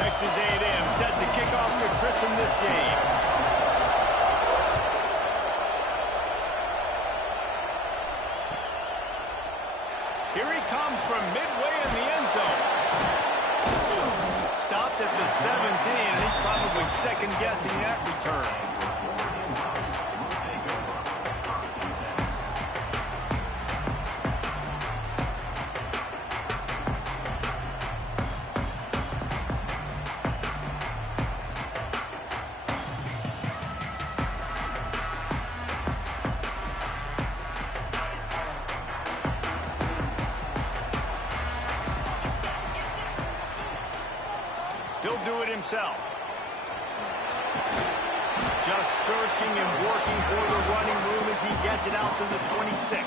Texas A&M set to kick off to christen this game. Here he comes from midway in the end zone. Stopped at the 17, and he's probably second-guessing that return. He'll do it himself. Just searching and working for the running room as he gets it out to the 26.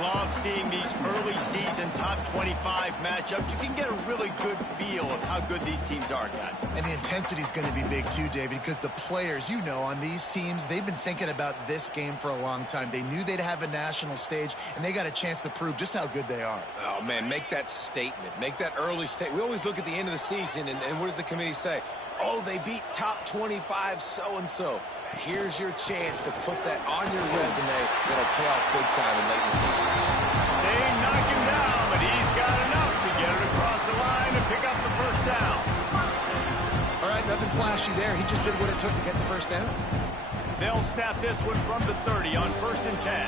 Love seeing these early season top 25 matchups. You can get a really good feel of how good these teams are, guys. And the intensity is going to be big too, David, because the players, you know, on these teams, they've been thinking about this game for a long time. They knew they'd have a national stage, and they got a chance to prove just how good they are. Oh, man, make that statement. Make that early statement. We always look at the end of the season, and what does the committee say? Oh, they beat top 25 so-and-so. Here's your chance to put that on your resume that'll pay off big time in late in the season. They knock him down, but he's got enough to get it across the line and pick up the first down. All right, nothing flashy there. He just did what it took to get the first down. They'll snap this one from the 30 on 1st and 10.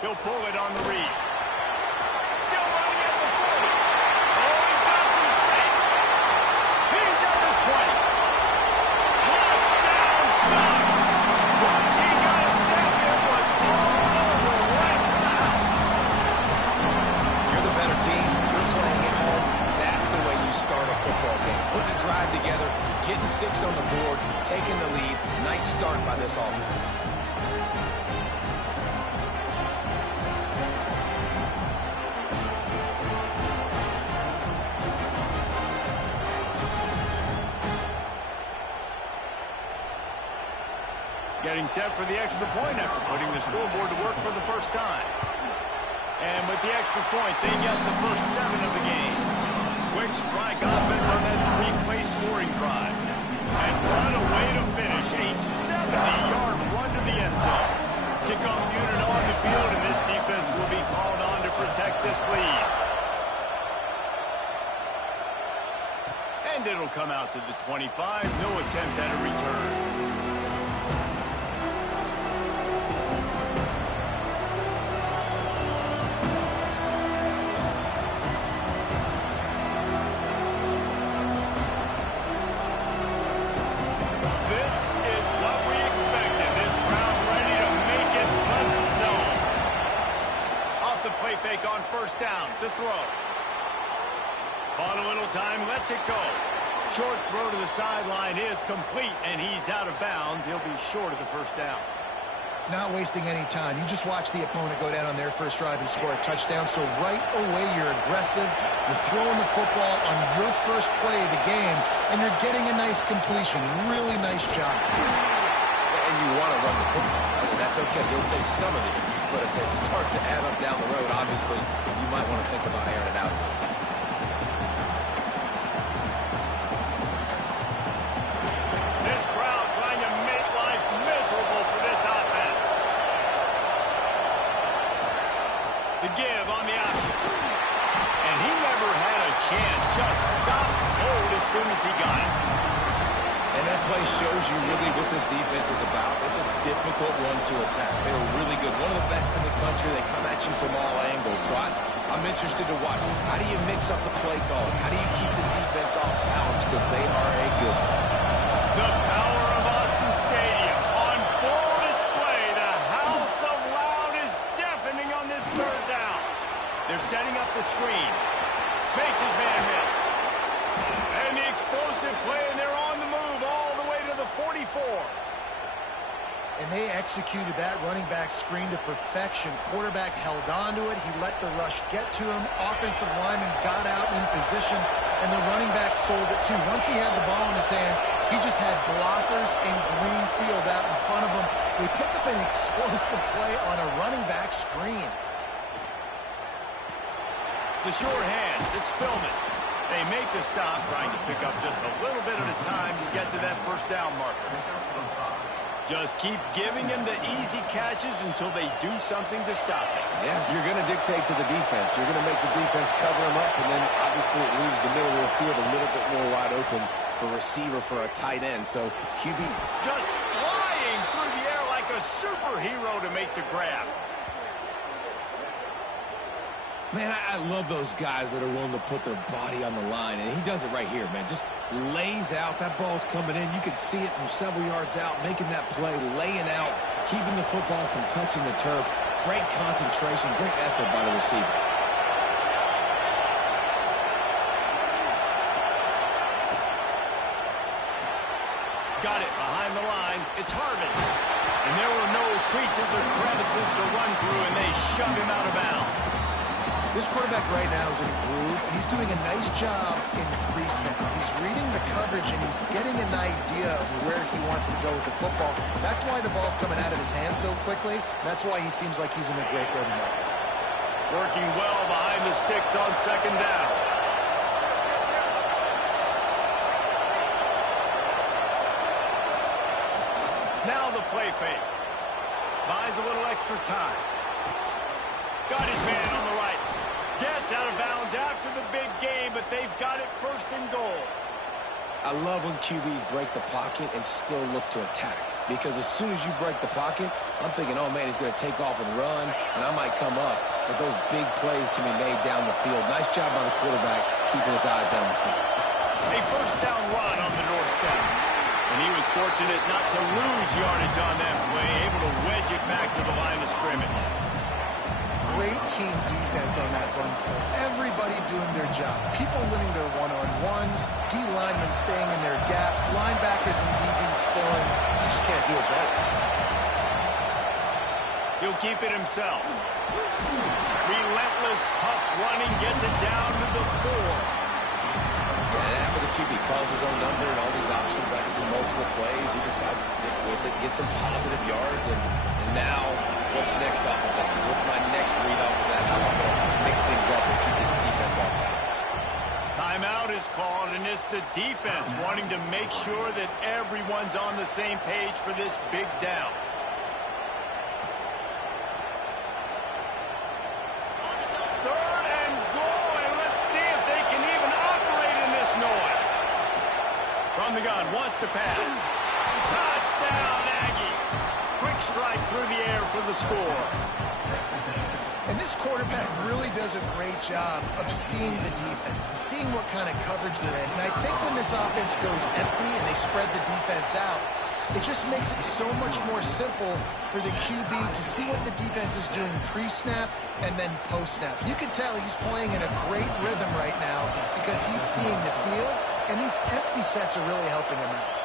He'll pull it on the read. Still running at the 40. Oh, he's got some space. He's at the 20. Touchdown, Ducks. Once he got a step, it was all over right to the house. You're the better team. You're playing at home. That's the way you start a football game. Putting a drive together, getting 6 on the board, taking the lead. Nice start by this offense. Getting set for the extra point after putting the scoreboard to work for the first time. And with the extra point, they get the first 7 of the game. Quick strike offense on that 3-play scoring drive. And what a way to finish. A 70-yard run to the end zone. Kickoff unit on the field, and this defense will be called on to protect this lead. And it'll come out to the 25. No attempt at a return. Fake on first down to throw. Bought a little time, lets it go. Short throw to the sideline is complete, and he's out of bounds. He'll be short of the first down. Not wasting any time. You just watch the opponent go down on their first drive and score a touchdown. So right away, you're aggressive. You're throwing the football on your first play of the game, and you're getting a nice completion. Really nice job. And you want to run the football. That's okay. You'll take some of these. But if they start to add up down the road, obviously, you might want to think about airing it out. This crowd trying to make life miserable for this offense. The give on the option. And he never had a chance. Just stopped cold as soon as he got it. And that play shows you really what this defense is about. It's a difficult one to attack. They were really good. One of the best in the country. They come at you from all angles. So I'm interested to watch. How do you mix up the play calling? How do you keep the defense off balance? Because they are a good one. The power of Autzen Stadium on full display. The house of loud is deafening on this third down. They're setting up the screen. Makes his man miss. And the explosive play, and they're on the move all the way to the 44. And they executed that running back screen to perfection. Quarterback held on to it. He let the rush get to him. Offensive lineman got out in position, and the running back sold it too. Once he had the ball in his hands, he just had blockers and green field out in front of him. They pick up an explosive play on a running back screen. The short hands, it's Spillman. They make the stop, trying to pick up just a little bit at a time to get to that first down marker. Just keep giving them the easy catches until they do something to stop it. Yeah, you're going to dictate to the defense. You're going to make the defense cover them up, and then obviously it leaves the middle of the field a little bit more wide open for receiver for a tight end. So QB just flying through the air like a superhero to make the grab. Man, I love those guys that are willing to put their body on the line, and he does it right here, man. Just lays out. That ball's coming in. You can see it from several yards out, making that play, laying out, keeping the football from touching the turf. Great concentration, great effort by the receiver. Got it behind the line. It's Harvin. And there were no creases or crevices to run through, and they shove him out of bounds. This quarterback right now is in a groove, and he's doing a nice job in pre-snap. He's reading the coverage, and he's getting an idea of where he wants to go with the football. That's why the ball's coming out of his hands so quickly. That's why he seems like he's in a great rhythm right now. Working well behind the sticks on second down. Now the play fake. Buys a little extra time. Got his man on the right. Gets out of bounds after the big game, but they've got it first and goal. I love when QBs break the pocket and still look to attack. Because as soon as you break the pocket, I'm thinking, oh, man, he's going to take off and run, and I might come up. But those big plays can be made down the field. Nice job by the quarterback keeping his eyes down the field. A first down run on the doorstep. And he was fortunate not to lose yardage on that play, able to wedge it back to the line of scrimmage. Great team defense on that run play. Everybody doing their job. People winning their one-on-ones, D-linemen staying in their gaps, linebackers and DBs filling. You just can't do it better. He'll keep it himself. Relentless, tough running, gets it down to the 4. And after the QB calls his own number and all these options, obviously multiple plays, he decides to stick with it, get some positive yards, and now what's next off of that? What's my next read off of that? How am I going to mix things up and keep this defense off balance? Timeout is called, and it's the defense wanting to make sure that everyone's on the same page for this big down. Third and goal, and let's see if they can even operate in this noise. From the gun, wants to pass. Touchdown, Aggie. Quick strike through the air for the score. And this quarterback really does a great job of seeing the defense and seeing what kind of coverage they're in. And I think when this offense goes empty and they spread the defense out, it just makes it so much more simple for the QB to see what the defense is doing pre-snap and then post-snap. You can tell he's playing in a great rhythm right now because he's seeing the field, and these empty sets are really helping him out.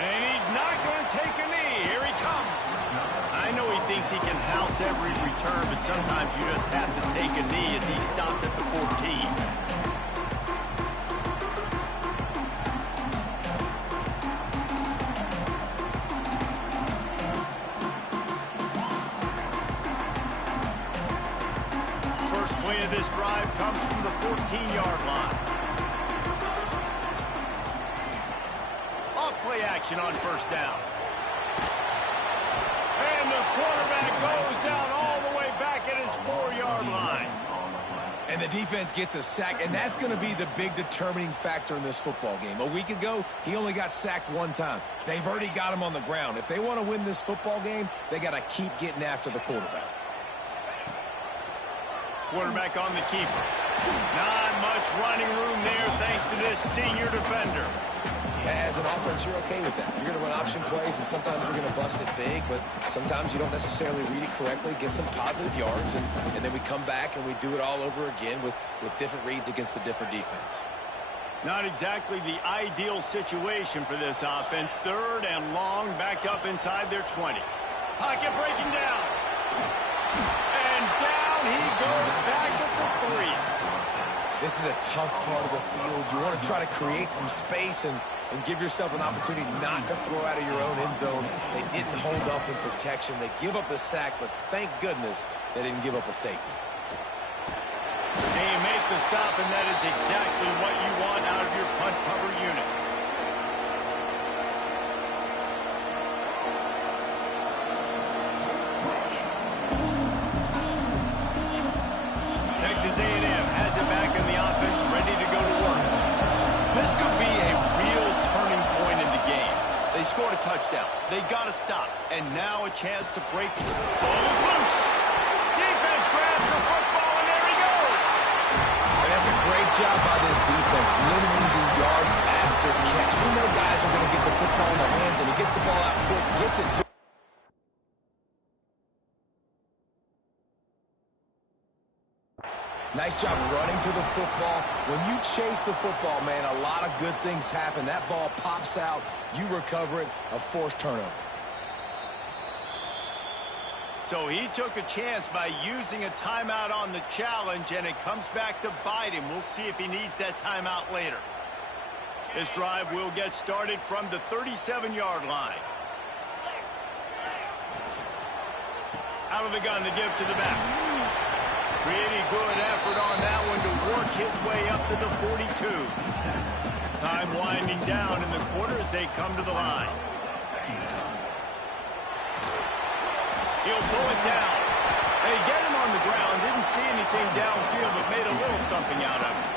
And he's not going to take a knee. Here he comes. I know he thinks he can house every return, but sometimes you just have to take a knee as he stopped at the 14. First play of this drive comes from the 14-yard line. Play action on first down. And the quarterback goes down all the way back at his 4-yard line. And the defense gets a sack, and that's going to be the big determining factor in this football game. A week ago, he only got sacked one time. They've already got him on the ground. If they want to win this football game, they got to keep getting after the quarterback. Quarterback on the keeper. Not much running room there thanks to this senior defender. As an offense, you're okay with that. You're going to run option plays, and sometimes you're going to bust it big, but sometimes you don't necessarily read it correctly, get some positive yards, and then we come back and we do it all over again with different reads against the different defense. Not exactly the ideal situation for this offense. Third and long, back up inside their 20. Pocket breaking down. And down he goes back at the 3. This is a tough part of the field. You want to try to create some space and give yourself an opportunity not to throw out of your own end zone. They didn't hold up in protection. They give up the sack, but thank goodness they didn't give up a safety. They make the stop, and that is exactly what you want out of your punt cover unit. Texas A&M has it back in the offense, ready to go to work. This could be a real turning point in the game. They scored a touchdown. They got to stop. And now a chance to break through. Ball is loose. Defense grabs the football, and there he goes. And that's a great job by this defense, limiting the yards after catch. We know guys are going to get the football in their hands, and he gets the ball out quick, gets it to Nice job running to the football. When you chase the football, man, a lot of good things happen. That ball pops out. You recover it. A forced turnover. So he took a chance by using a timeout on the challenge, and it comes back to bite him. We'll see if he needs that timeout later. This drive will get started from the 37-yard line. Out of the gun to give to the back. Pretty good effort on that one to work his way up to the 42. Time winding down in the quarter as they come to the line. He'll pull it down. They get him on the ground. Didn't see anything downfield, but made a little something out of it.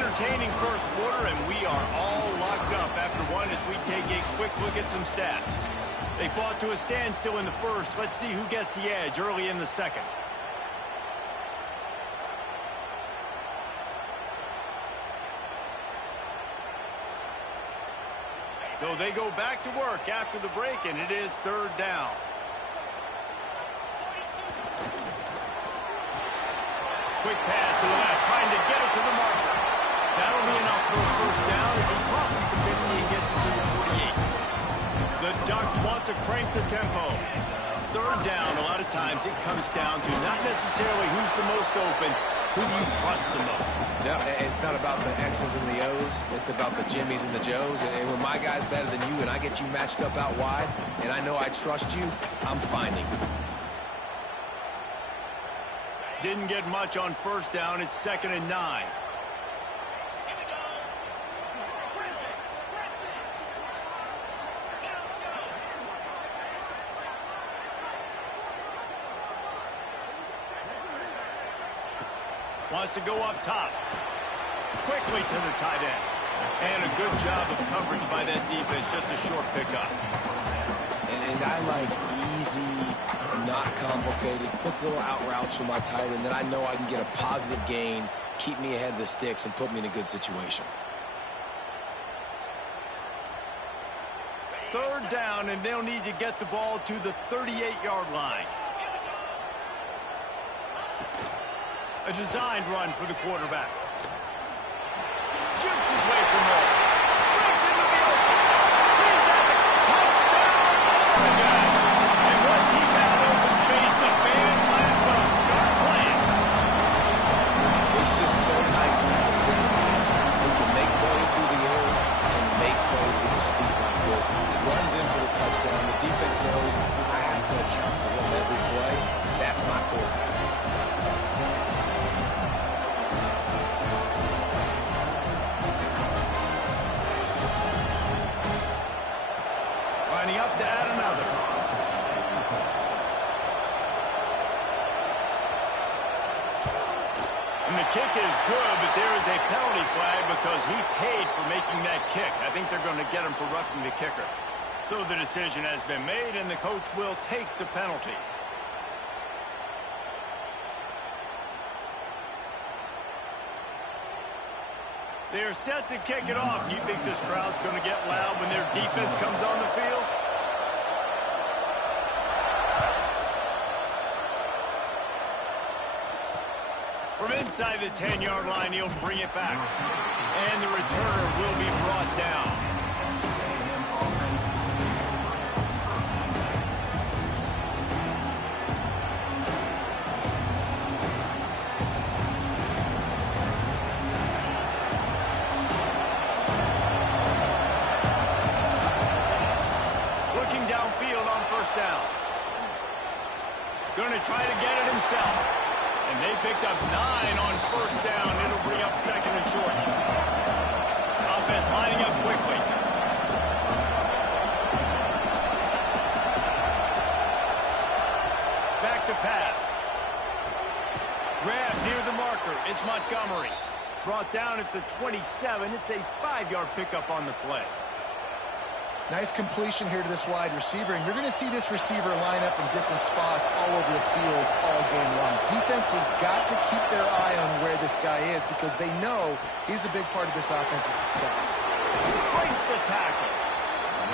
Entertaining first quarter, and we are all locked up after one as we take a quick look at some stats. They fought to a standstill in the first. Let's see who gets the edge early in the second. So they go back to work after the break, and it is third down. Quick pass to the left, trying to get it to the marker. That'll be enough for a first down as he crosses the 50 and gets it to the 48. The Ducks want to crank the tempo. Third down, a lot of times it comes down to not necessarily who's the most open, who do you trust the most? No, it's not about the X's and the O's. It's about the Jimmies and the Joes. And when my guy's better than you and I get you matched up out wide, and I know I trust you, I'm finding you. Didn't get much on first down. It's 2nd and 9. Wants to go up top. Quickly to the tight end. And a good job of coverage by that defense. Just a short pickup. And I like easy, not complicated, quick little out routes for my tight end that I know I can get a positive gain, keep me ahead of the sticks, and put me in a good situation. Third down, and they'll need to get the ball to the 38-yard line. A designed run for the quarterback. Jukes his way for more. Breaks into the open. He's at it. Touchdown, Oregon. And once he found open space, the band might as well start playing. It's just so nice to have a center who can make plays through the air and make plays with his feet like this. Runs in for the touchdown. The defense knows I have to account for him every play. That's my quarterback. Lining up to add another. And the kick is good, but there is a penalty flag because he paid for making that kick. I think they're going to get him for roughing the kicker. So the decision has been made, and the coach will take the penalty. They're set to kick it off. You think this crowd's going to get loud when their defense comes on the field? From inside the 10-yard line, he'll bring it back. And the returner will be brought down. down. Going to try to get it himself. And they picked up 9 on first down. It'll bring up second and short. Offense lining up quickly. Back to pass. Grab near the marker. It's Montgomery. Brought down at the 27. It's a 5-yard pickup on the play. Nice completion here to this wide receiver, and you're going to see this receiver line up in different spots all over the field all game long. Defense has got to keep their eye on where this guy is because they know he's a big part of this offense's success. Breaks the tackle.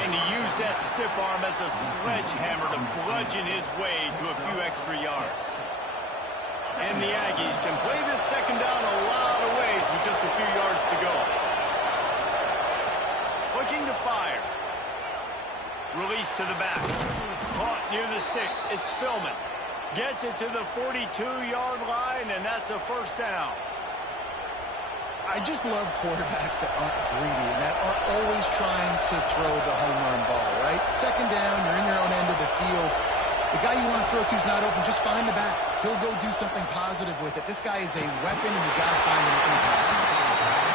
And he used that stiff arm as a sledgehammer to bludgeon his way to a few extra yards. And the Aggies can play this second down a lot of ways with just a few yards to go. Looking to fire. Release to the back. Caught near the sticks. It's Spillman. Gets it to the 42-yard line, and that's a first down. I just love quarterbacks that aren't greedy and that aren't always trying to throw the home run ball, right? Second down, you're in your own end of the field. The guy you want to throw to is not open. Just find the back. He'll go do something positive with it. This guy is a weapon, and you got to find him in positive.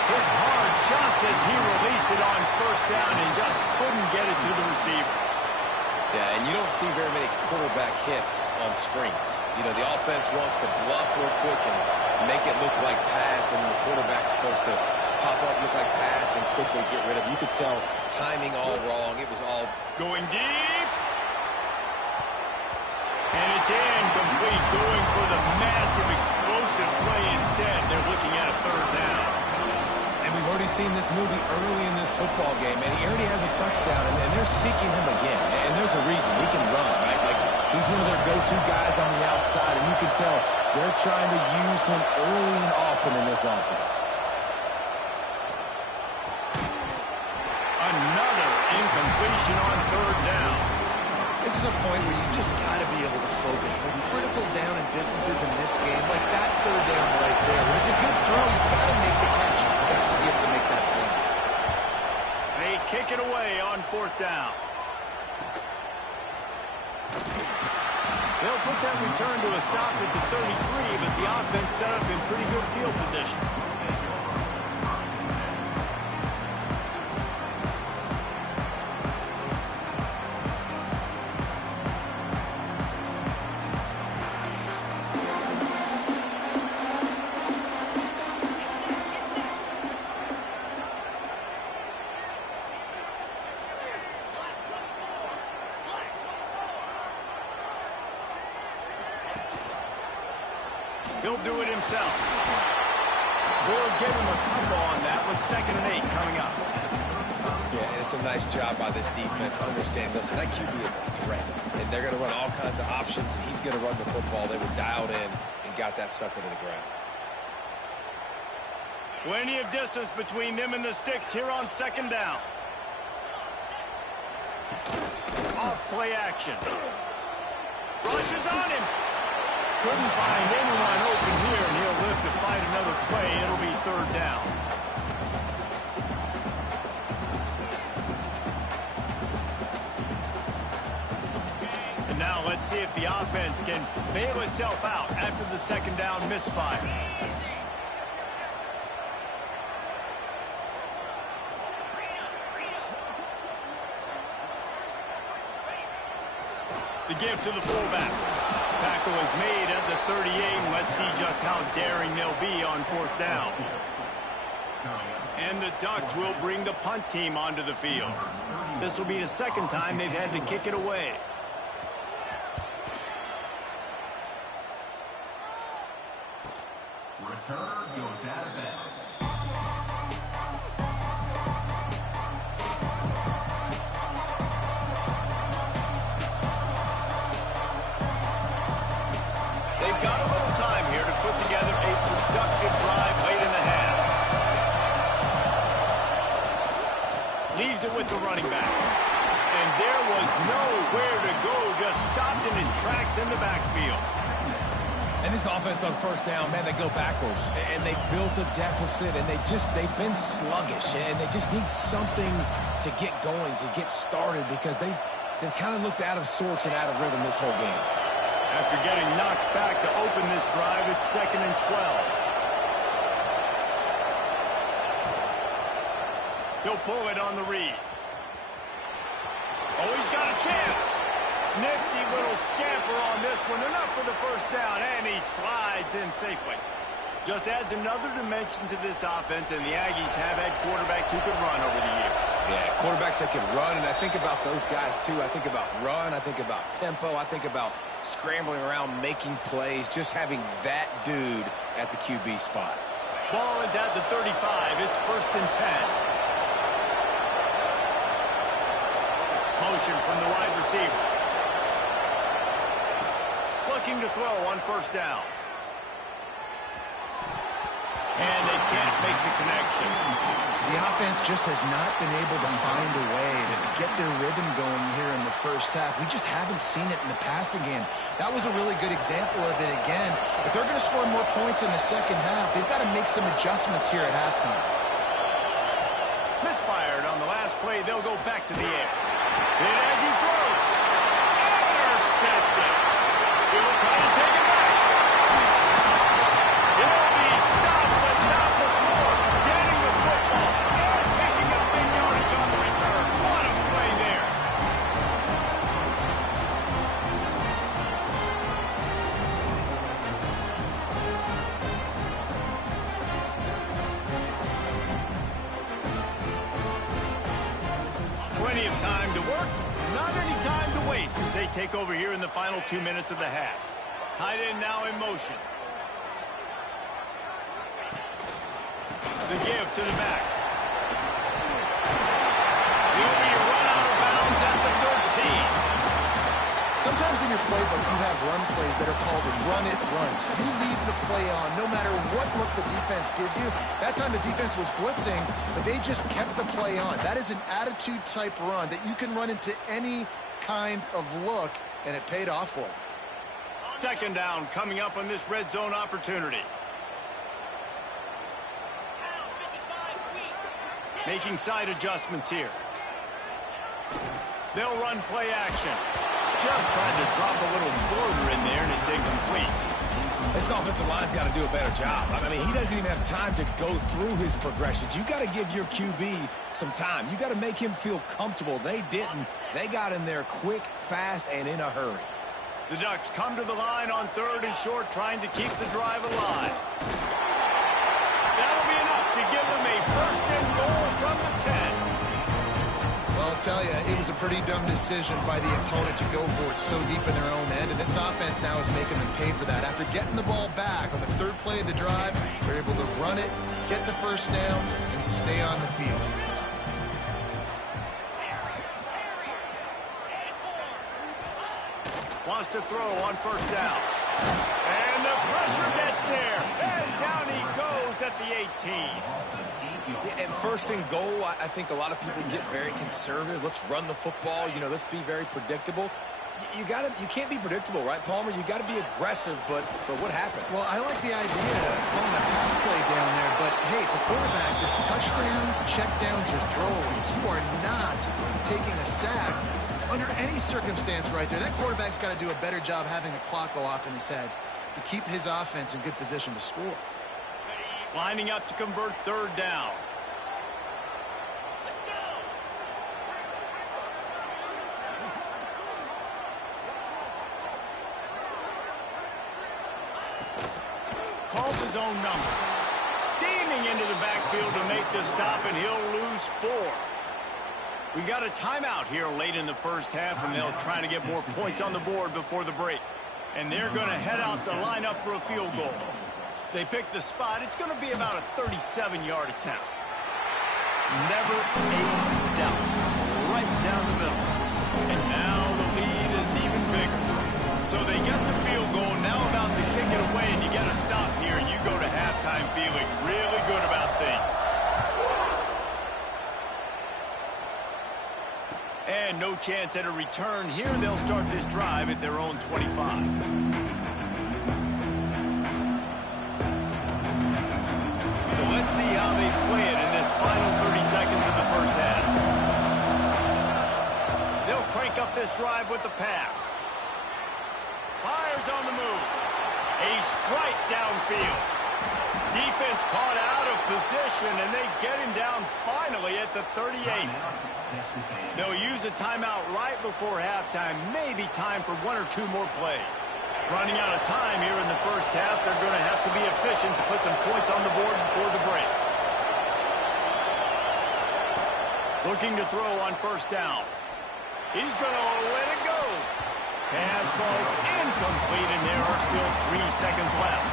Hit hard just as he released it on first down and just couldn't get it to the receiver. Yeah, and you don't see very many quarterback hits on screens. You know, the offense wants to bluff real quick and make it look like pass, and the quarterback's supposed to pop up, look like pass, and quickly get rid of it. You could tell timing all wrong. It was all going deep. And it's incomplete, going for the massive explosive play instead. They're looking at a third down. And we've already seen this movie early in this football game, and he already has a touchdown, and they're seeking him again. And there's a reason. He can run, right? Like, he's one of their go-to guys on the outside, and you can tell they're trying to use him early and often in this offense. Another incompletion on third down. This is a point where you just got to be able to focus. The critical down and distances in this game, like that third down right there. When it's a good throw, you got to make the catch. You got to be able to make that play. They kick it away on fourth down. They'll put that return to a stop at the 33, but the offense set up in pretty good field position. He'll do it himself. We'll give him a couple on that with 2nd and 8 coming up. Yeah, and it's a nice job by this defense. Understand, listen, that QB is a threat. And they're going to run all kinds of options, and he's going to run the football. They were dialed in and got that sucker to the ground. Plenty of distance between them and the sticks here on 2nd down. Off play action. Rushes on him. Couldn't find anyone open here, and he'll live to fight another play. It'll be third down. And now let's see if the offense can bail itself out after the 2nd down misfire. The give to the fullback. Tackle is made at the 38, and let's see just how daring they'll be on fourth down. And the Ducks will bring the punt team onto the field. This will be the 2nd time they've had to kick it away. Return goes out of bounds. They've got a little time here to put together a productive drive late in the half. Leaves it with the running back. And there was nowhere to go, just stopped in his tracks in the backfield. And this offense on first down, man, they go backwards. And they built a deficit, and they've been sluggish. And they just need something to get going, to get started, because they've they've kind of looked out of sorts and out of rhythm this whole game. After getting knocked back to open this drive, it's 2nd and 12. He'll pull it on the read. Oh, he's got a chance. Nifty little scamper on this one. Enough for the first down, and he slides in safely. Just adds another dimension to this offense, and the Aggies have had quarterbacks who could run over the years. Yeah, quarterbacks that can run, and I think about those guys, too. I think about run. I think about tempo. I think about scrambling around, making plays, just having that dude at the QB spot. Ball is at the 35. It's 1st and 10. Motion from the wide receiver. Looking to throw on 1st down. And they can't make the connection. The offense just has not been able to find a way to get their rhythm going here in the first half. We just haven't seen it in the passing game. That was a really good example of it again. If they're going to score more points in the second half, they've got to make some adjustments here at halftime. Misfired on the last play. They'll go back to the air. And as he throws, intercepted. He'll try to take it back. He'll be stopped, but not before getting the football and picking up big yardage on the return. What a play there. Plenty of time to work, not any time to waste as they take over here in the final 2 minutes of the half. Tight end now in motion. The give to the back. He'll be run out of bounds at the 13. Sometimes in your playbook, you have run plays that are called run-it runs. You leave the play on no matter what look the defense gives you. That time the defense was blitzing, but they just kept the play on. That is an attitude-type run that you can run into any kind of look, and it paid off for them. 2nd down coming up on this red zone opportunity. Making side adjustments here. They'll run play action. Just trying to drop a little floater in there, and it's incomplete. This offensive line's got to do a better job. I mean, he doesn't even have time to go through his progressions. You got to give your QB some time. You got to make him feel comfortable. They didn't. They got in there quick, fast, and in a hurry. The Ducks come to the line on 3rd and short, trying to keep the drive alive. That'll be enough to give them a 1st and goal from the 10. Well, I'll tell you, it was a pretty dumb decision by the opponent to go for it so deep in their own end, and this offense now is making them pay for that. After getting the ball back on the 3rd play of the drive, they're able to run it, get the 1st down, and stay on the field. Wants to throw on 1st down. And the pressure gets there. And down he goes at the 18. Yeah, and 1st and goal, I think a lot of people get very conservative. Let's run the football. You know, let's be very predictable. You can't be predictable, right, Palmer? You got to be aggressive, but what happened? Well, I like the idea of calling a pass play down there, but hey, for quarterbacks, it's touchdowns, checkdowns, or throwaways. You are not taking a sack under any circumstance right there. That quarterback's got to do a better job having the clock go off in his head to keep his offense in good position to score. Lining up to convert 3rd down. Calls his own number. Steaming into the backfield to make the stop, and he'll lose 4. We got a timeout here late in the first half, and they'll try to get more points on the board before the break. And they're going to head out to line up for a field goal. They pick the spot. It's going to be about a 37-yard attempt. Never a doubt. Right down the middle. And now the lead is even bigger. So they get the field goal, now about to kick it away, and you get a stop here, and you go to halftime feeling really good about things. And no chance at a return here. They'll start this drive at their own 25. So let's see how they play it in this final 30 seconds of the first half. They'll crank up this drive with the pass. Fires on the move. A strike downfield. Defense caught out of position, and they get him down finally at the 38. They'll use a timeout right before halftime. Maybe time for 1 or 2 more plays. Running out of time here in the first half. They're going to have to be efficient to put some points on the board before the break. Looking to throw on first down. He's going to let it go. Pass ball's incomplete, and there are still 3 seconds left.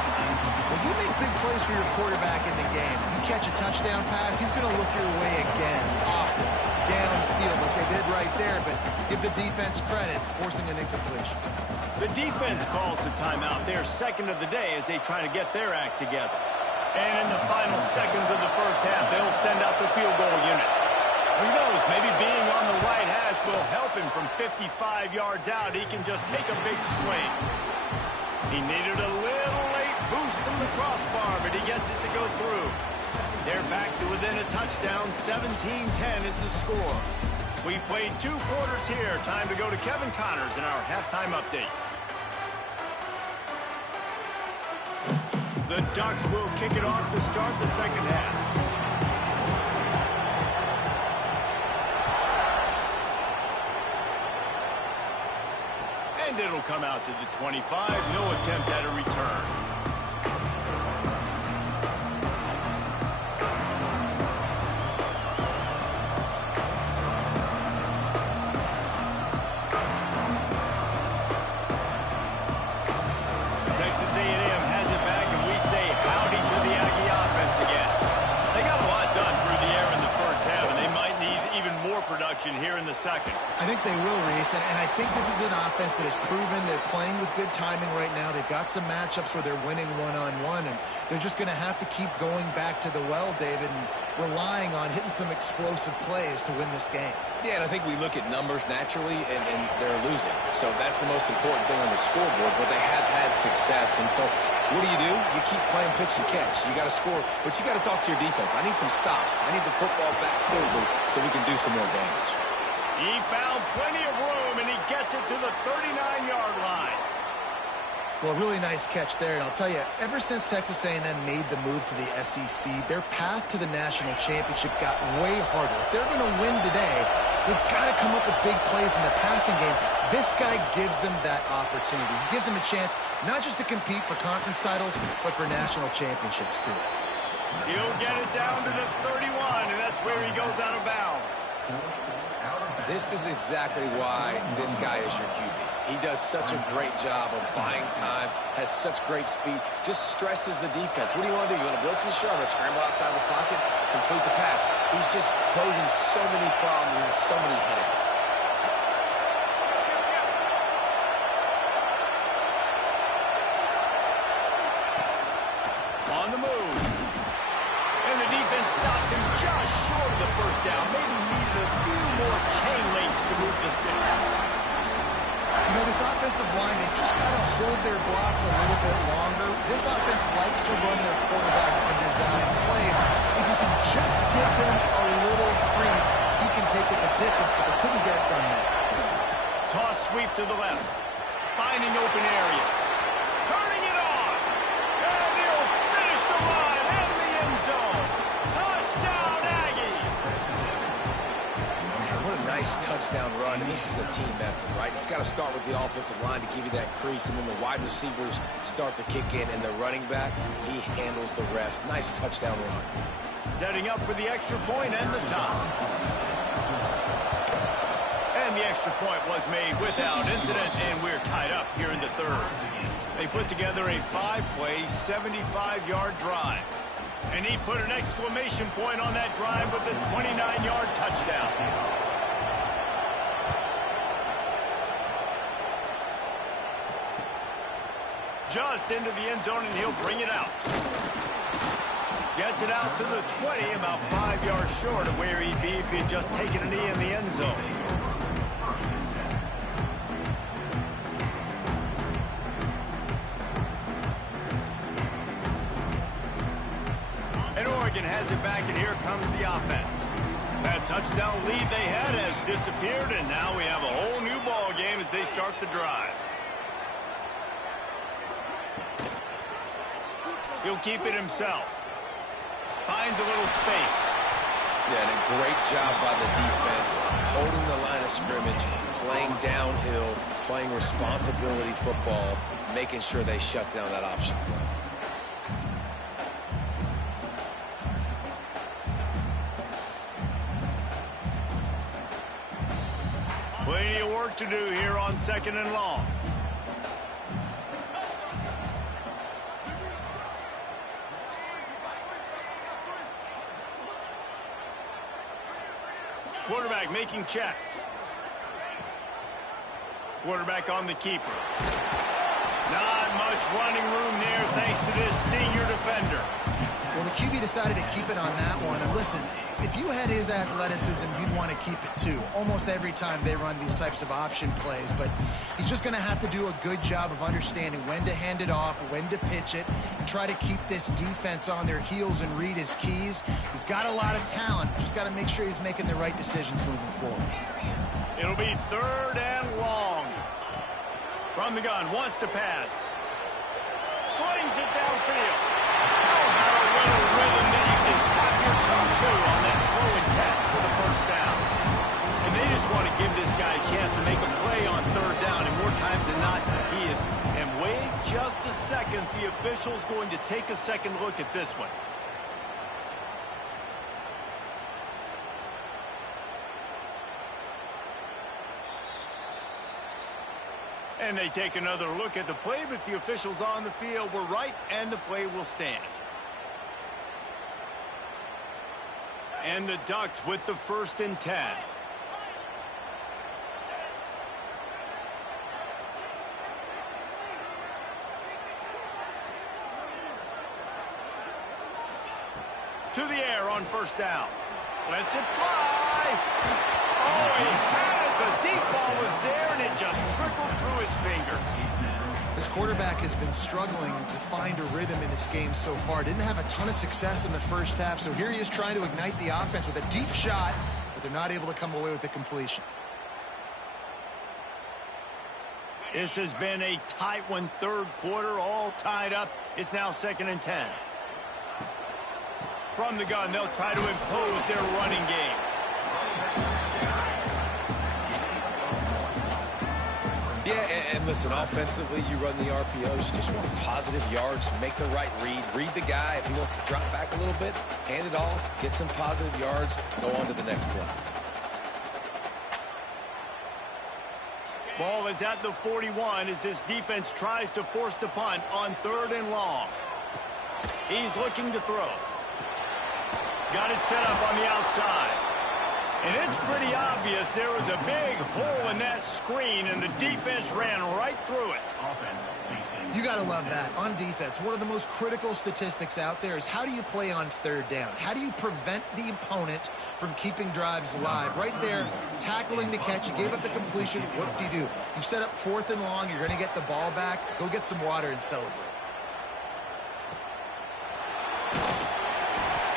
Well, you make big plays for your quarterback in the game. You catch a touchdown pass, he's going to look your way again, often, downfield like they did right there, but give the defense credit, forcing an incompletion. The defense calls the timeout. Their second of the day as they try to get their act together. And in the final seconds of the first half, they'll send out the field goal unit. Who knows, maybe being on the right hash will help him from 55 yards out. He can just take a big swing. He needed a little late boost from the crossbar, but he gets it to go through. They're back to within a touchdown. 17-10 is the score. We played 2 quarters here. Time to go to Kevin Connors in our halftime update. The Ducks will kick it off to start the second half. And it'll come out to the 25. No attempt at a return. Texas A&M has it back, and we say howdy to the Aggie offense again. They got a lot done through the air in the first half, and they might need even more production here in the second. I think they will, Reese, and I think this is an offense that has proven they're playing with good timing right now. They've got some matchups where they're winning one-on-one, and they're just going to have to keep going back to the well, David, and relying on hitting some explosive plays to win this game. Yeah, and I think we look at numbers naturally, and they're losing. So that's the most important thing on the scoreboard, but they have had success. And so what do? You keep playing pitch and catch. You got to score, but you got to talk to your defense. I need some stops. I need the football back quickly so we can do some more damage. He found plenty of room, and he gets it to the 39-yard line. Well, really nice catch there, and I'll tell you, ever since Texas A&M made the move to the SEC, their path to the national championship got way harder. If they're going to win today, they've got to come up with big plays in the passing game. This guy gives them that opportunity. He gives them a chance not just to compete for conference titles, but for national championships, too. He'll get it down to the 31, and that's where he goes out of bounds. This is exactly why this guy is your QB. He does such a great job of buying time, has such great speed, just stresses the defense. What do you want to do? You want to blitz me? Sure, I'm going to scramble outside the pocket, complete the pass. He's just posing so many problems and so many headaches. On the move. And the defense stops him just short of the first down. Maybe needed a few more chain links to move the sticks. You know, this offensive line, they just got to hold their blocks a little bit longer. This offense likes to run their quarterback on design plays. If you can just give him a little crease, he can take it the distance, but they couldn't get it done there. Toss sweep to the left. Finding open areas. Turning it on. And he'll finish the line and the end zone. Touchdown, Aggies. Man, what a nice touchdown run, and this is a team effort, right? It's got to start with the offensive line to give you that crease, and then the wide receivers start to kick in, and the running back, he handles the rest. Nice touchdown run. Setting up for the extra point and the top. And the extra point was made without incident, and we're tied up here in the third. They put together a 5-play, 75-yard drive. And he put an exclamation point on that drive with a 29-yard touchdown. Just into the end zone, and he'll bring it out. Gets it out to the 20, about 5 yards short of where he'd be if he'd just taken a knee in the end zone. And Oregon has it back, and here comes the offense. That touchdown lead they had has disappeared, and now we have a whole new ball game as they start the drive. He'll keep it himself. Finds a little space. Yeah, and a great job by the defense, holding the line of scrimmage, playing downhill, playing responsibility football, making sure they shut down that option play. Plenty of work to do here on 2nd and long. Quarterback making checks. Quarterback on the keeper. Not much running room there thanks to this senior defender. Well, the QB decided to keep it on that one. And listen, if you had his athleticism, you'd want to keep it too. Almost every time they run these types of option plays. But he's just going to have to do a good job of understanding when to hand it off, when to pitch it, and try to keep this defense on their heels and read his keys. He's got a lot of talent. Just got to make sure he's making the right decisions moving forward. It'll be 3rd and long. From the gun, wants to pass. Slings it downfield. How about a little rhythm that you can tap your toe to on that throw and catch for the 1st down? And they just want to give this guy a chance to make a play on 3rd down, and more times than not, he is. And wait just a second, the official's going to take a second look at this one. And they take another look at the play, but the officials on the field were right, and the play will stand. And the Ducks with the 1st and 10. To the air on 1st down. Lets it fly. Oh, he had it. The deep ball was there, and it just trickled through his fingers. This quarterback has been struggling to find a rhythm in this game so far. Didn't have a ton of success in the 1st half, so here he is trying to ignite the offense with a deep shot, but they're not able to come away with the completion. This has been a tight one, 3rd quarter, all tied up. It's now 2nd and 10. From the gun, they'll try to impose their running game. Yeah, and listen, offensively, you run the RPOs. You just want positive yards, make the right read the guy. If he wants to drop back a little bit, hand it off, get some positive yards, go on to the next play. Ball is at the 41 as this defense tries to force the punt on 3rd and long. He's looking to throw. Got it set up on the outside. And it's pretty obvious there was a big hole in that screen, and the defense ran right through it. You got to love that. On defense, one of the most critical statistics out there is how do you play on 3rd down? How do you prevent the opponent from keeping drives alive? Right there, tackling the catch. You gave up the completion. What do? You set up 4th and long. You're going to get the ball back. Go get some water and celebrate.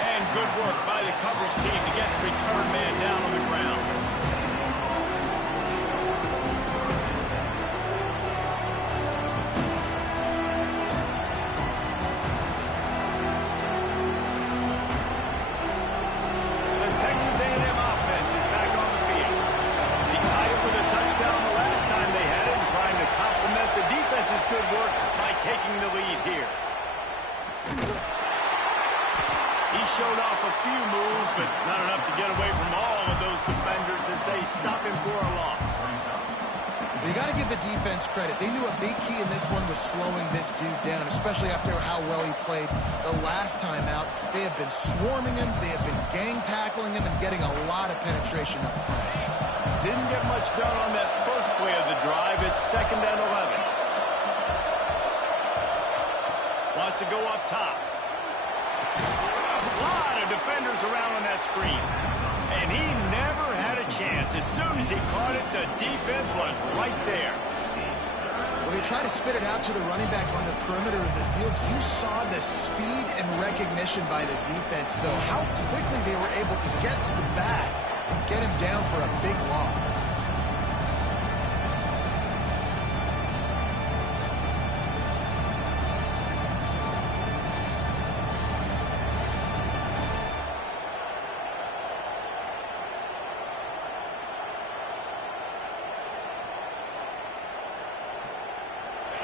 And good work by the coverage team to get the return man down on the ground. The Texas A&M offense is back on the field. They tied it with a touchdown the last time they had it, and trying to complement the defense's good work by taking the lead here. He showed off a few moves, but not enough to get away from all of those defenders as they stop him for a loss. You got to give the defense credit. They knew a big key in this one was slowing this dude down, especially after how well he played the last time out. They have been swarming him. They have been gang tackling him and getting a lot of penetration up front. Didn't get much done on that first play of the drive. It's 2nd and 11. Wants to go up top. A lot of defenders around on that screen. And he never had a chance. As soon as he caught it, the defense was right there. When they try to spit it out to the running back on the perimeter of the field, you saw the speed and recognition by the defense, though, how quickly they were able to get to the back and get him down for a big loss.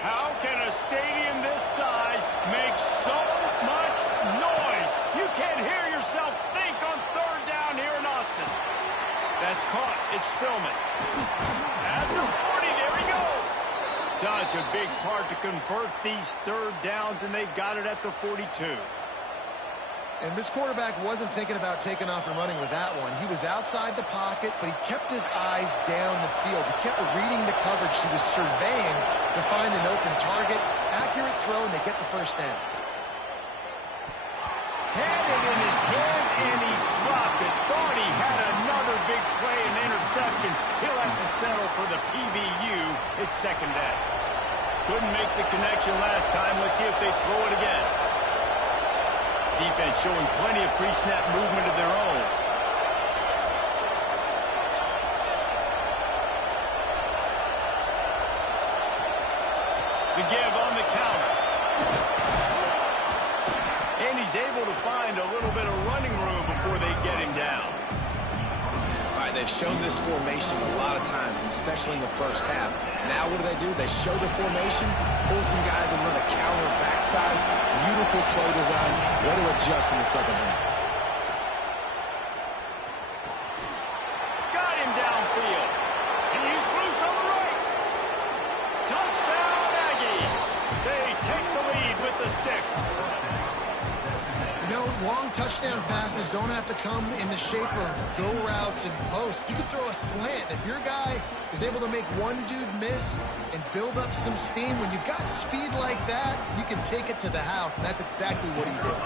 How can a stadium this size make so much noise? You can't hear yourself think on third down here in Austin. That's caught. It's Spillman. At the 40, there he goes. Such a big part to convert these third downs, and they got it at the 42. And this quarterback wasn't thinking about taking off and running with that one. He was outside the pocket, but he kept his eyes down the field. He kept reading the coverage. He was surveying to find an open target. Accurate throw, and they get the first down. Had it in his hands, and he dropped it. Thought he had another big play and interception. He'll have to settle for the PBU. It's second down. Couldn't make the connection last time. Let's see if they throw it again. Defense showing plenty of pre-snap movement of their own. The give on the counter. And he's able to find a little bit of running room before they get him down. All right, they've shown this formation a lot of times, especially in the first half. Now what do? They show the formation, pull some guys and run a counter backside. Beautiful play design. Way to adjust in the second half. Got him downfield. And he's loose on the right. Touchdown, Aggies. They take the lead with the 6. You know, long touchdown passes don't have to come in the shape of go routes and posts. You can throw a slant. If your guy is able to make one dude miss and build up some steam, when you've got speed like that, you can take it to the house, and that's exactly what he did.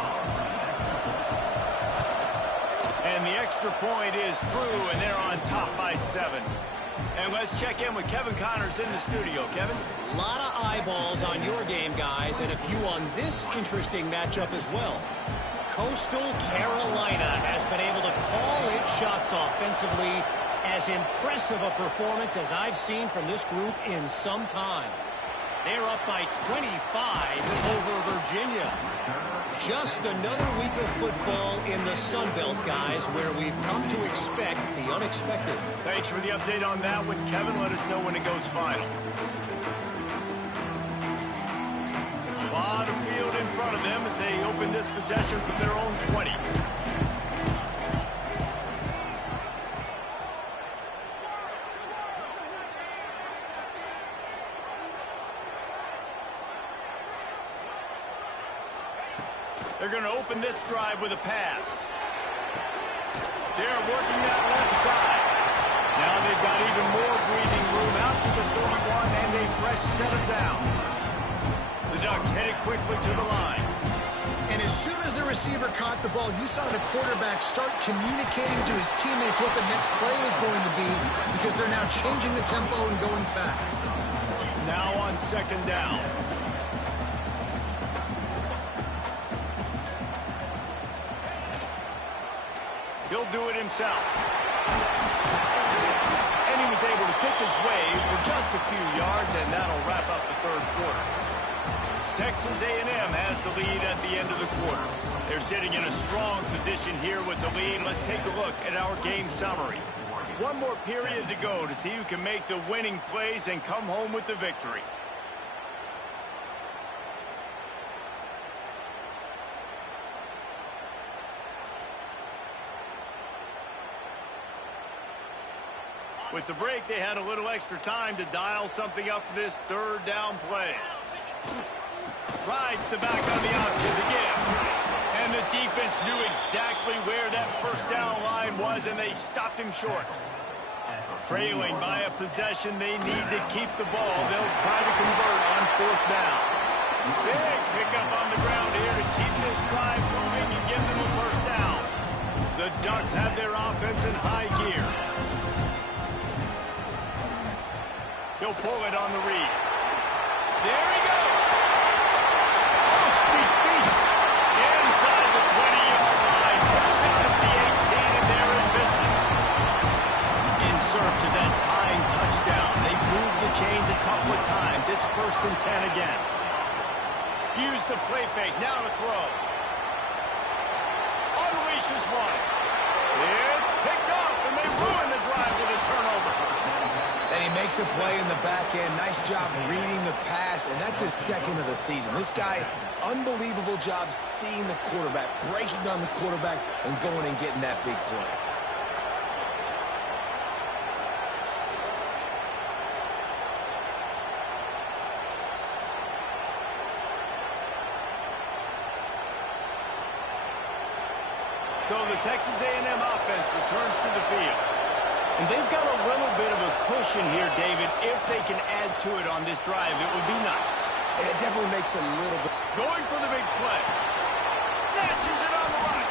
And the extra point is true, and they're on top by 7. And let's check in with Kevin Connors in the studio. Kevin? A lot of eyeballs on your game, guys, and a few on this interesting matchup as well. Coastal Carolina has been able to call its shots offensively. As impressive a performance as I've seen from this group in some time. They're up by 25 over Virginia. Just another week of football in the Sun Belt, guys, where we've come to expect the unexpected. Thanks for the update on that one, Kevin. Let us know when it goes final. A lot of field in front of them as they open this possession from their own 20. They're going to open this drive with a pass. They're working that left side. Now they've got even more breathing room out to the 31 and a fresh set of downs. The Ducks headed quickly to the line. And as soon as the receiver caught the ball, you saw the quarterback start communicating to his teammates what the next play was going to be, because they're now changing the tempo and going fast. Now on second down. He'll do it himself. And he was able to pick his way for just a few yards, and that'll wrap up the third quarter. Texas A&M has the lead at the end of the quarter. They're sitting in a strong position here with the lead. Let's take a look at our game summary. One more period to go to see who can make the winning plays and come home with the victory. With the break, they had a little extra time to dial something up for this third down play. Rides the back on the option to give. And the defense knew exactly where that first down line was, and they stopped him short. Trailing by a possession, they need to keep the ball. They'll try to convert on fourth down. Big pickup on the ground here to keep this drive moving and give them a first down. The Ducks have their offense in high gear. He'll pull it on the read. There he goes. Oh, sweet feet. Inside the 20-yard line. Pushed out at the 18, and they're in business. In search of that tying touchdown. They moved the chains a couple of times. It's 1st and 10 again. Use the play fake. Now to throw. Unleashes one. It's picked off, and they ruin the drive with a turnover. And he makes a play in the back end. Nice job reading the pass, and that's his 2nd of the season. This guy, unbelievable job seeing the quarterback, breaking on the quarterback, and going and getting that big play. So the Texas A&M offense returns to the field. And they've got a little bit of a cushion here, David. If they can add to it on this drive, it would be nice. And it definitely makes it a little bit. Going for the big play. Snatches it on the run.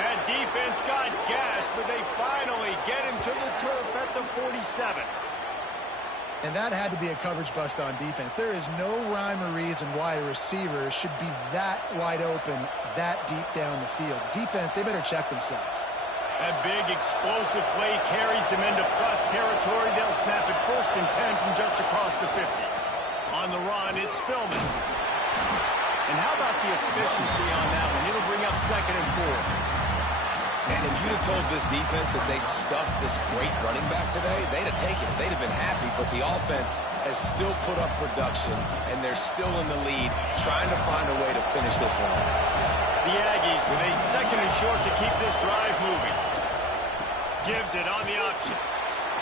That defense got gas, but they finally get him to the turf at the 47. And that had to be a coverage bust on defense. There is no rhyme or reason why a receiver should be that wide open, that deep down the field. Defense, they better check themselves. That big explosive play carries them into plus territory. They'll snap it 1st and 10 from just across the 50. On the run, it's Spillman. And how about the efficiency on that one? It'll bring up 2nd and 4. And if you'd have told this defense that they stuffed this great running back today, they'd have taken it. They'd have been happy, but the offense has still put up production, and they're still in the lead, trying to find a way to finish this one off. The Aggies with a 2nd and short to keep this drive moving. Gives it on the option.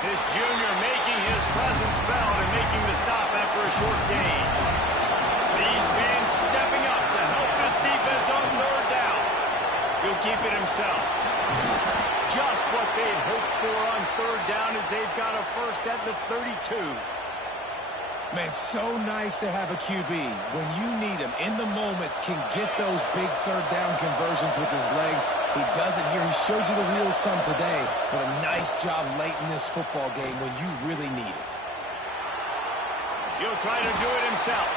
This junior making his presence felt and making the stop after a short gain. These fans stepping up to help this defense on 3rd down. He'll keep it himself. Just what they'd hoped for on 3rd down as they've got a 1st at the 32. Man, so nice to have a QB. When you need him, in the moments, can get those big 3rd down conversions with his legs. He does it here. He showed you the real some today, but a nice job late in this football game when you really need it. He'll try to do it himself.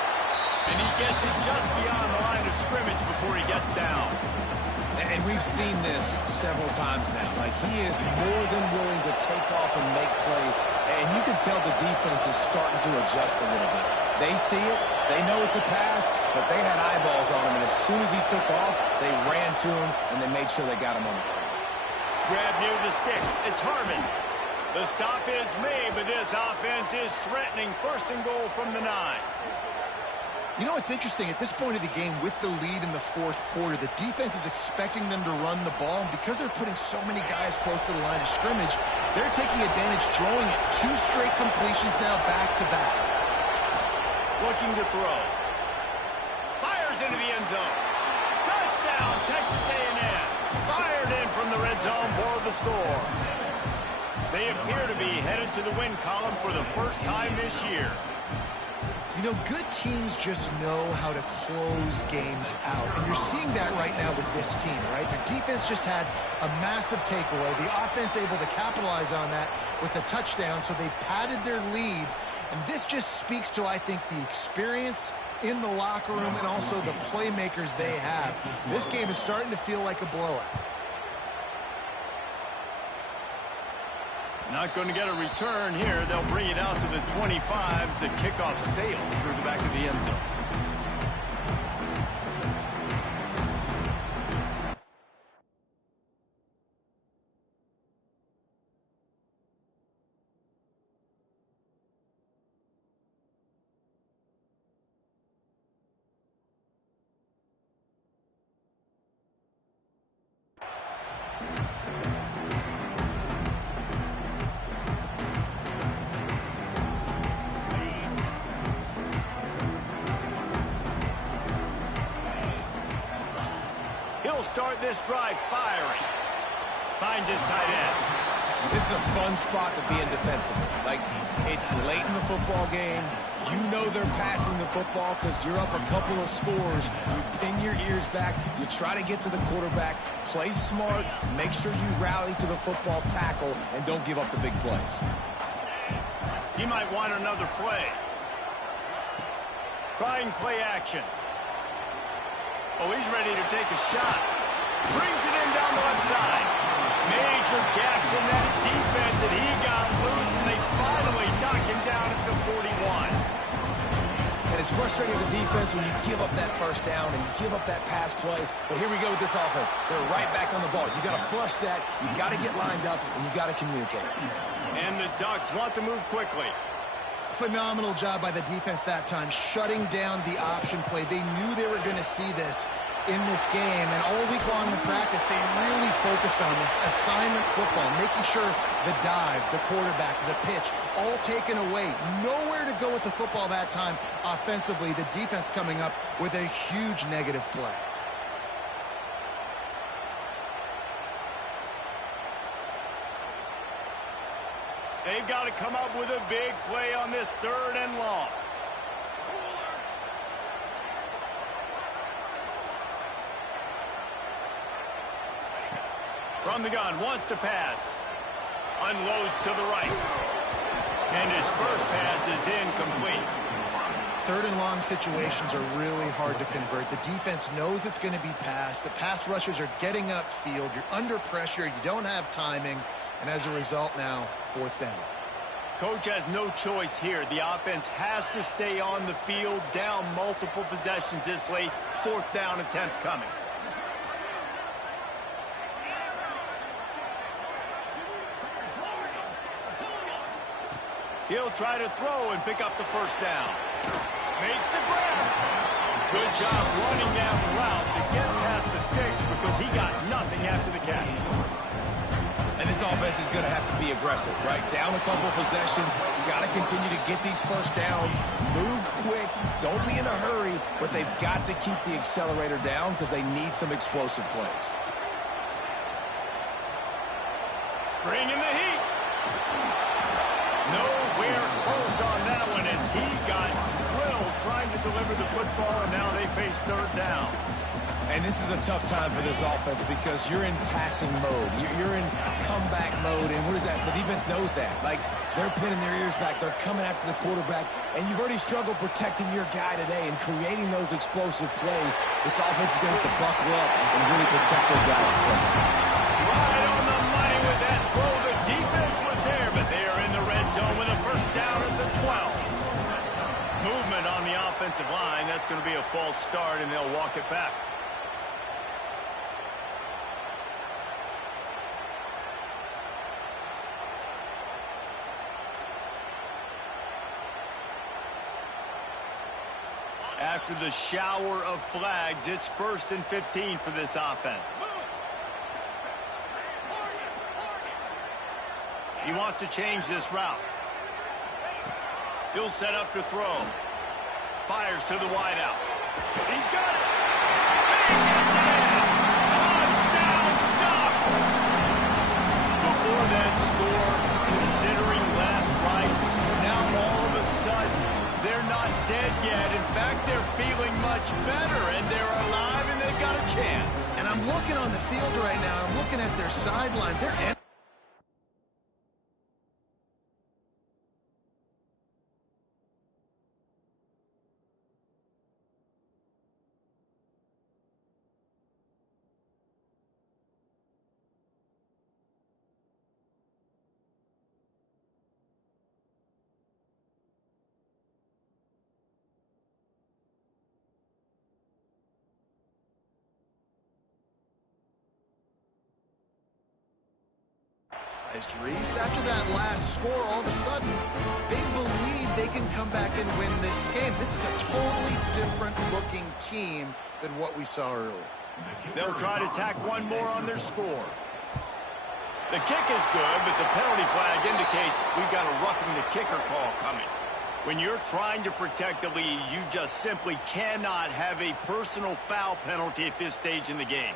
And he gets it just beyond the line of scrimmage before he gets down. And we've seen this several times now. Like, he is more than willing to take off and make plays. And you can tell the defense is starting to adjust a little bit. They see it. They know it's a pass, but they had eyeballs on him. And as soon as he took off, they ran to him, and they made sure they got him on the ground. Grab near the sticks. It's Harmon. The stop is made, but this offense is threatening 1st and goal from the 9. You know, it's interesting. At this point of the game, with the lead in the 4th quarter, the defense is expecting them to run the ball. And because they're putting so many guys close to the line of scrimmage, they're taking advantage, throwing it. 2 straight completions now back-to-back. Looking to throw. Fires into the end zone. Touchdown, Texas A&M. Fired in from the red zone for the score. They appear to be headed to the win column for the 1st time this year. You know, good teams just know how to close games out. And you're seeing that right now with this team, right? Their defense just had a massive takeaway. The offense able to capitalize on that with a touchdown, so they've padded their lead. And this just speaks to, I think, the experience in the locker room and also the playmakers they have. This game is starting to feel like a blowout. Not going to get a return here. They'll bring it out to the 25 as the kickoff sails through the back of the end zone. He'll start this drive firing. Finds his tight end. This is a fun spot to be in defensively. Like, it's late in the football game. You know they're passing the football because you're up a couple of scores. You pin your ears back. You try to get to the quarterback. Play smart. Make sure you rally to the football tackle and don't give up the big plays. He might want another play. Trying play action. Oh, he's ready to take a shot. Brings it in down the left side. Major gaps in that defense, and he got loose, and they finally knock him down at the 41. And it's frustrating as a defense when you give up that first down and you give up that pass play. But here we go with this offense. They're right back on the ball. You got to flush that. You got to get lined up, and you got to communicate. And the Ducks want to move quickly. Phenomenal job by the defense that time, shutting down the option play. They knew they were going to see this in this game, and all week long in practice, they really focused on this assignment football, making sure the dive, the quarterback, the pitch, all taken away. Nowhere to go with the football that time offensively. The defense coming up with a huge negative play. They've got to come up with a big play on this 3rd and long. From the gun, wants to pass. Unloads to the right. And his first pass is incomplete. 3rd and long situations are really hard to convert. The defense knows it's going to be passed. The pass rushers are getting upfield. You're under pressure. You don't have timing. And as a result now, 4th down. Coach has no choice here. The offense has to stay on the field, down multiple possessions this late. 4th down attempt coming. He'll try to throw and pick up the first down. Makes the grab. Good job running down the route to get past the sticks because he got nothing after the catch. And this offense is going to have to be aggressive, right? Down a couple possessions. Got to continue to get these first downs. Move quick. Don't be in a hurry, but they've got to keep the accelerator down because they need some explosive plays. Bringing the heat. Nowhere close on that one as he got drilled trying to deliver the football, and now they face 3rd down. And this is a tough time for this offense because you're in passing mode. You're in comeback mode, and what is that? The defense knows that. Like, they're pinning their ears back. They're coming after the quarterback, and you've already struggled protecting your guy today and creating those explosive plays. This offense is going to have to buckle up and really protect their guy up front. Right on the money with that throw. The defense was there, but they are in the red zone with a first down at the 12. Movement on the offensive line. That's going to be a false start, and they'll walk it back. After the shower of flags, it's 1st and 15 for this offense. He wants to change this route. He'll set up to throw. Fires to the wideout. He's got it. He gets it in. Touchdown, Ducks. Before that score, considering last rites, now all of a sudden, they're not dead yet. In fact, they're feeling much better, and they're alive, and they've got a chance. And I'm looking on the field right now. I'm looking at their sideline. They're Reese, after that last score, all of a sudden, they believe they can come back and win this game. This is a totally different-looking team than what we saw earlier. They'll try to tack one more on their score. The kick is good, but the penalty flag indicates we've got a roughing the kicker call coming. When you're trying to protect the lead, you just simply cannot have a personal foul penalty at this stage in the game.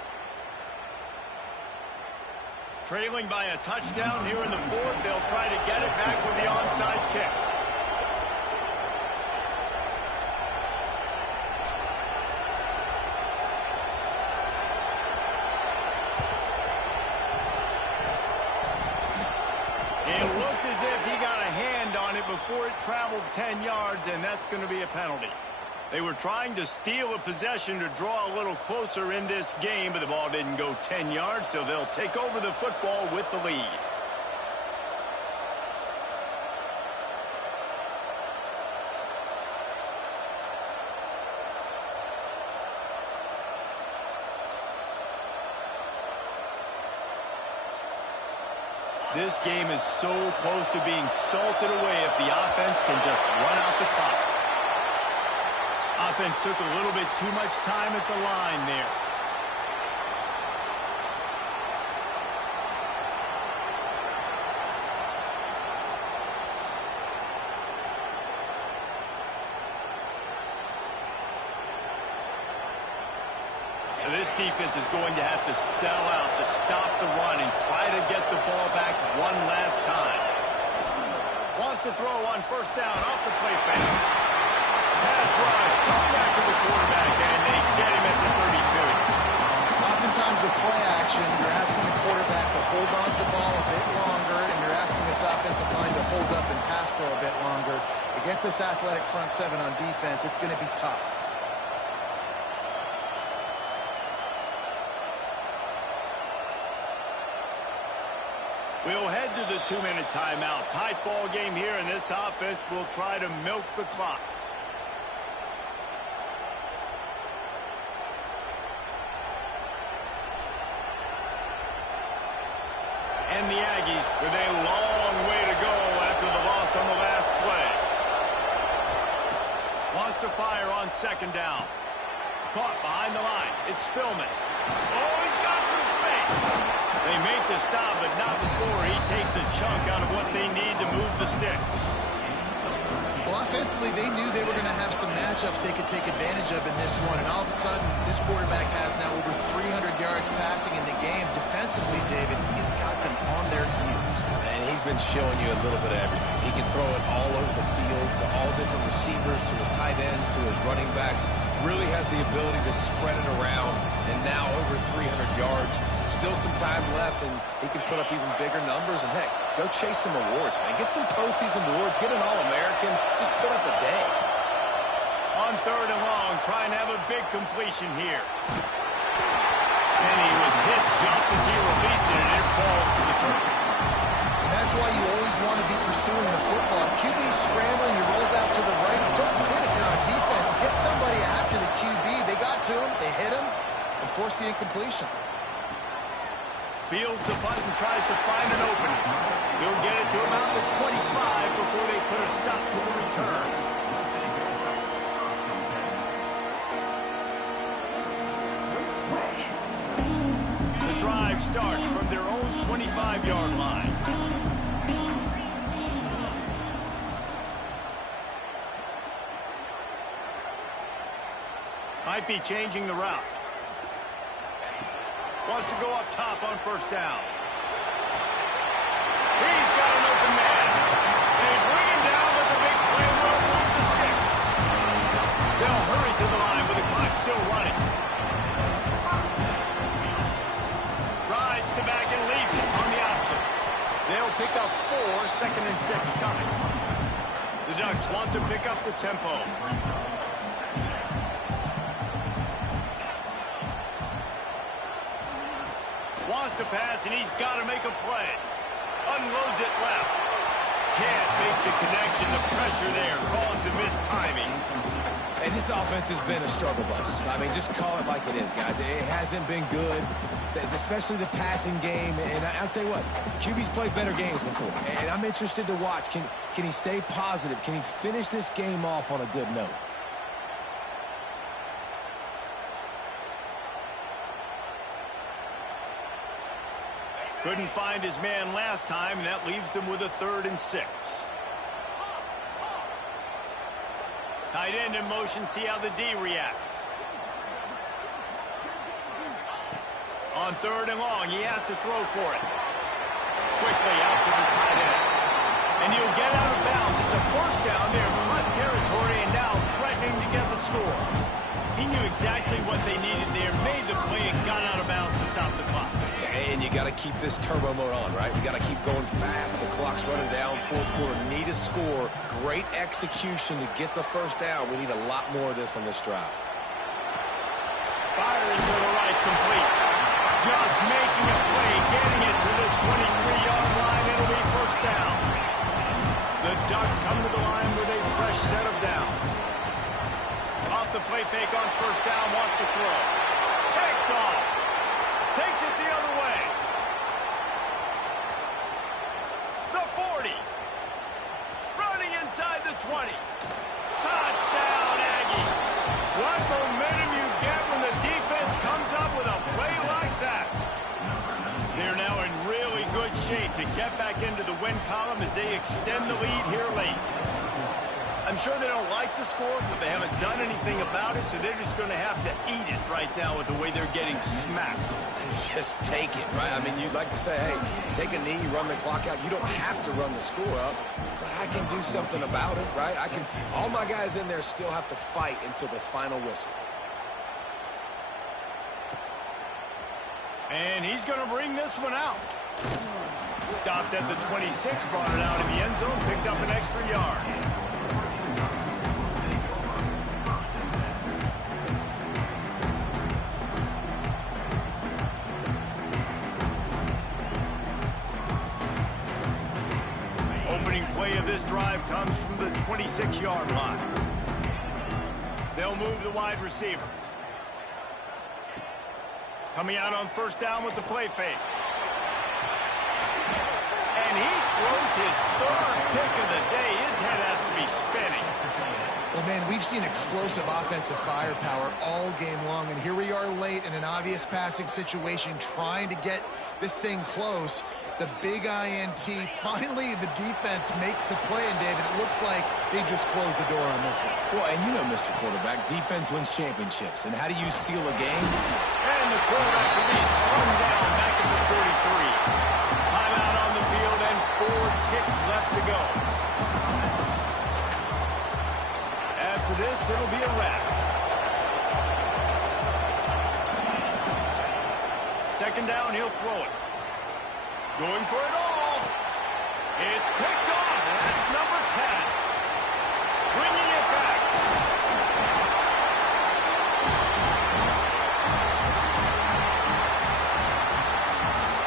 Trailing by a touchdown here in the 4th. They'll try to get it back with the onside kick. It looked as if he got a hand on it before it traveled 10 yards, and that's going to be a penalty. They were trying to steal a possession to draw a little closer in this game, but the ball didn't go 10 yards, so they'll take over the football with the lead. This game is so close to being salted away if the offense can just run out the clock. Offense took a little bit too much time at the line there. This defense is going to have to sell out to stop the run and try to get the ball back one last time. Wants to throw on first down off the play fake. Pass rush coming after the quarterback, and they get him at the 32. Oftentimes with play action, you're asking the quarterback to hold on to the ball a bit longer, and you're asking this offensive line to hold up and pass pro a bit longer. Against this athletic front seven on defense, it's going to be tough. We'll head to the 2-minute timeout. Tight ball game here, and this offense will try to milk the clock. And the Aggies with a long way to go after the loss on the last play. Wants to fire on second down. Caught behind the line. It's Spillman. Oh, he's got some space. They make the stop, but not before he takes a chunk out of what they need to move the sticks. Well, offensively, they knew they were going to have some matchups they could take advantage of in this one, and all of a sudden, this quarterback has now over 300 yards passing in the game. Defensively, David, he's got them on their heels. And he's been showing you a little bit of everything. He can throw it all over the field to all different receivers, to his tight ends, to his running backs. Really has the ability to spread it around, and now over 300 yards. Still some time left, and he can put up even bigger numbers. And, heck, go chase some awards, man. Get some postseason awards. Get an All-American. Just put up a day. On third and long, trying to have a big completion here. And he was hit just as he released it, and it falls to the turf. And that's why you always want to be pursuing the football. QB scrambling, he rolls out to the right. Don't quit if you're on defense. Get somebody after the QB. They got to him, they hit him, and forced the incompletion. Fields the punt and tries to find an opening. He'll get it to about the 25 before they put a stop to the return. The drive starts from their own 25-yard line. Might be changing the route. Wants to go up top on first down. He's got an open man. They bring him down, but the big play will move the sticks. They'll hurry to the line with the clock still running. Rides the back and leaves it on the option. They'll pick up 4, 2nd and 6 coming. The Ducks want to pick up the tempo. Wants to pass, and he's got to make a play. Unloads it left. Can't make the connection. The pressure there caused the missed timing. And this offense has been a struggle bus. I mean, just call it like it is, guys. It hasn't been good, especially the passing game. And I'll tell you what, QB's played better games before. And I'm interested to watch. Can he stay positive? Can he finish this game off on a good note? Couldn't find his man last time, and that leaves him with a 3rd and 6. Tight end in motion, see how the D reacts. On 3rd and long, he has to throw for it. Quickly out to the tight end. And he'll get out of bounds. It's a first down there, plus territory, and now threatening to get the score. He knew exactly what they needed there, made the play, and got out of bounds to stop the clock. And you got to keep this turbo mode on, right? We got to keep going fast. The clock's running down. Fourth quarter, need a score. Great execution to get the first down. We need a lot more of this on this drive. Fires to the right, complete. Just making a play, getting it to the 23-yard line. It'll be first down. The Ducks come to the line with a fresh set of downs. Off the play fake on first down, wants to throw. Picked off. Takes it the other way. The 40. Running inside the 20. Touchdown, Aggie. What momentum you get when the defense comes up with a play like that. They're now in really good shape to get back into the win column as they extend the lead here late. I'm sure they don't like the score, but they haven't done anything about it, so they're just going to have to eat it right now with the way they're getting smacked. Just take it, right? I mean, you'd like to say, hey, take a knee, run the clock out. You don't have to run the score up, but I can do something about it, right? All my guys in there still have to fight until the final whistle. And he's going to bring this one out. Stopped at the 26, brought it out in the end zone, picked up an extra yard. Opening play of this drive comes from the 26-yard line. They'll move the wide receiver. Coming out on first down with the play fake. And he throws his third pick of the day. His head has to be spinning. Well, man, we've seen explosive offensive firepower all game long, and here we are late in an obvious passing situation trying to get this thing close. The big INT, finally the defense makes a play, and David, it looks like they just closed the door on this one. Well, and you know, Mr. Quarterback, defense wins championships. And how do you seal a game? And the quarterback will be slung down back at the 43. Timeout on the field and 4 ticks left to go. After this, it'll be a wrap. Second down, he'll throw it. Going for it all. It's picked off, and that's number 10. Bringing it back.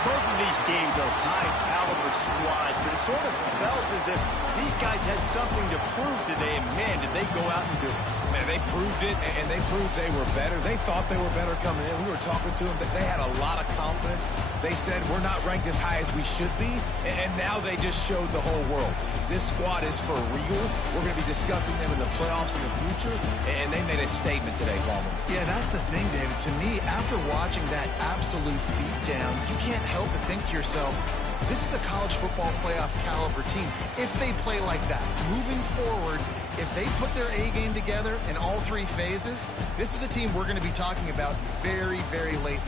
Both of these teams are high-caliber squads, but it sort of felt as if these guys had something to prove today, and man, did they go out and do it. Man, they proved it, and they proved they were better. They thought they were better coming in. We were talking to them, but they had a lot of confidence. They said, we're not ranked as high as we should be, and now they just showed the whole world. This squad is for real. We're going to be discussing them in the playoffs in the future, and they made a statement today, Palmer. Yeah, that's the thing, David. To me, after watching that absolute beatdown, you can't help but think to yourself, this is a college football playoff caliber team. If they play like that, moving forward, if they put their A game together in all 3 phases, this is a team we're going to be talking about very, very late.